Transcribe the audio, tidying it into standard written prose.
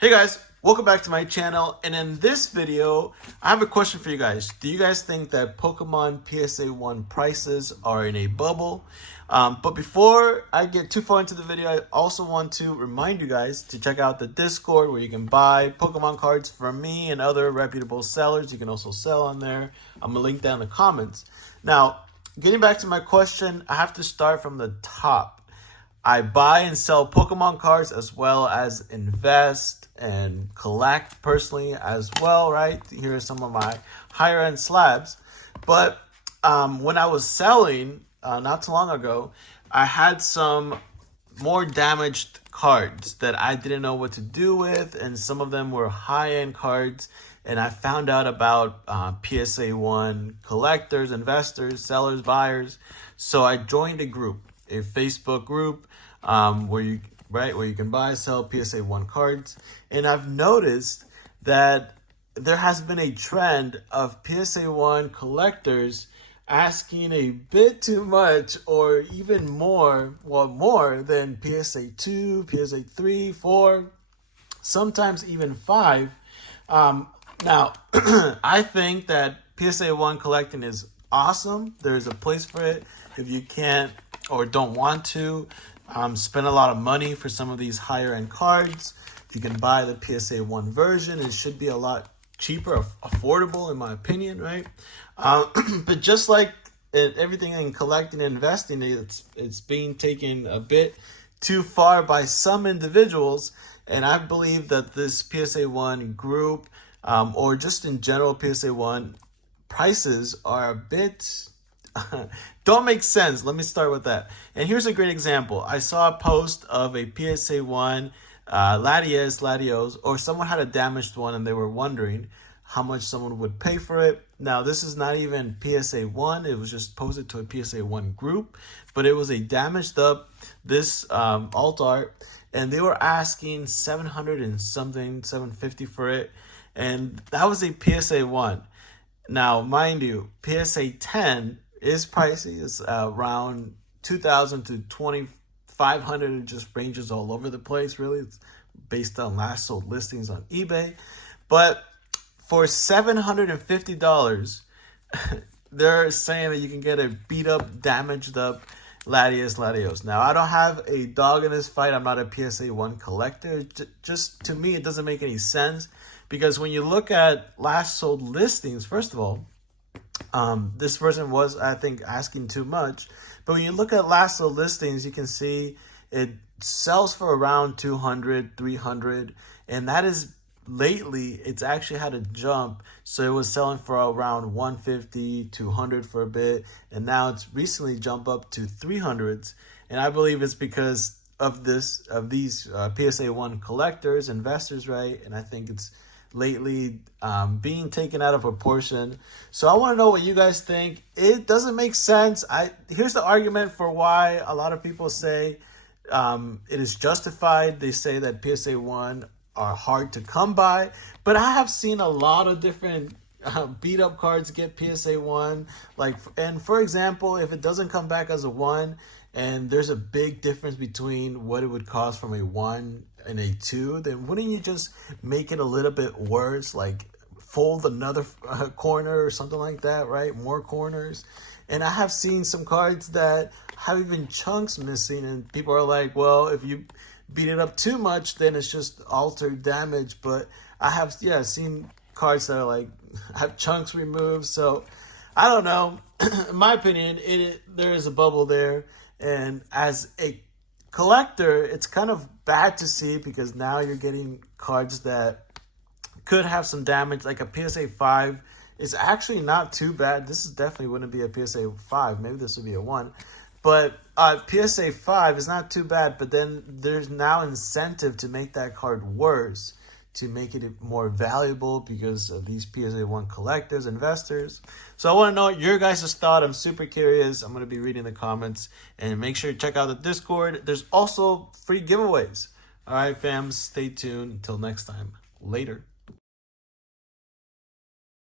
Hey guys, welcome back to my channel, and in this video, I have a question for you guys. Do you guys think that Pokemon PSA 1 prices are in a bubble? But before I get too far into the video, I also want to remind you guys to check out the Discord where you can buy Pokemon cards from me and other reputable sellers. You can also sell on there. I'm going to link down in the comments. Now, getting back to my question, I have to start from the top. I buy and sell Pokemon cards as well as invest and collect personally as well, right? Here are some of my higher end slabs. But when I was selling not too long ago, I had some more damaged cards that I didn't know what to do with. And some of them were high end cards. And I found out about PSA 1 collectors, investors, sellers, buyers. So I joined a Facebook group where you can buy, sell PSA 1 cards. And I've noticed that there has been a trend of PSA 1 collectors asking a bit too much, or even more than PSA 2, PSA 3, 4, sometimes even 5. Now, I think that PSA 1 collecting is awesome. There's a place for it. If you can't or don't want to spend a lot of money for some of these higher end cards, you can buy the PSA 1 version. It should be a lot cheaper, affordable in my opinion, right? But just like everything in collecting and investing, it's being taken a bit too far by some individuals. And I believe that this PSA 1 group, or just in general PSA 1 prices are a bit don't make sense. Let me start with that. And here's a great example. I saw a post of a PSA 1 Latios, or someone had a damaged one and they were wondering how much someone would pay for it. Now, this is not even PSA 1. It was just posted to a PSA 1 group, but it was a damaged up alt art, and they were asking 700 and something, 750 for it. And that was a PSA 1. Now, mind you, PSA 10 is pricey. It's around 2,000 to 2,500. It just ranges all over the place, really. It's based on last sold listings on eBay. But for $750, they're saying that you can get a beat up, damaged up Latios. Now, I don't have a dog in this fight. I'm not a PSA 1 collector. Just to me, it doesn't make any sense, because when you look at last sold listings, first of all, this person was, I think, asking too much. But when you look at last sold listings, you can see it sells for around 200, 300. And that is lately, it's actually had a jump. So it was selling for around 150, 200 for a bit. And now it's recently jumped up to 300s. And I believe it's because of these PSA 1 collectors, investors, right? And I think it's lately being taken out of proportion. So I want to know what you guys think. It doesn't make sense. Here's the argument for why a lot of people say it is justified. They say that PSA 1 are hard to come by, but I have seen a lot of different beat up cards get PSA 1. And for example, if it doesn't come back as a 1, and there's a big difference between what it would cost from a 1 and a 2, then wouldn't you just make it a little bit worse, like fold another corner or something like that, right? More corners. And I have seen some cards that have even chunks missing, and people are like, well, if you beat it up too much, then it's just altered damage. But I have seen cards that are like have chunks removed. So I don't know. In my opinion, there is a bubble there. And as a collector, it's kind of bad to see, because now you're getting cards that could have some damage. Like a PSA 5 is actually not too bad. This is definitely wouldn't be a PSA 5. Maybe this would be a 1. But PSA 5 is not too bad. But then there's now incentive to make that card worse, to make it more valuable because of these PSA 1 collectors, investors. So I want to know your guys' thought. I'm super curious. I'm going to be reading the comments. And make sure to check out the Discord. There's also free giveaways. All right, fam. Stay tuned. Until next time. Later.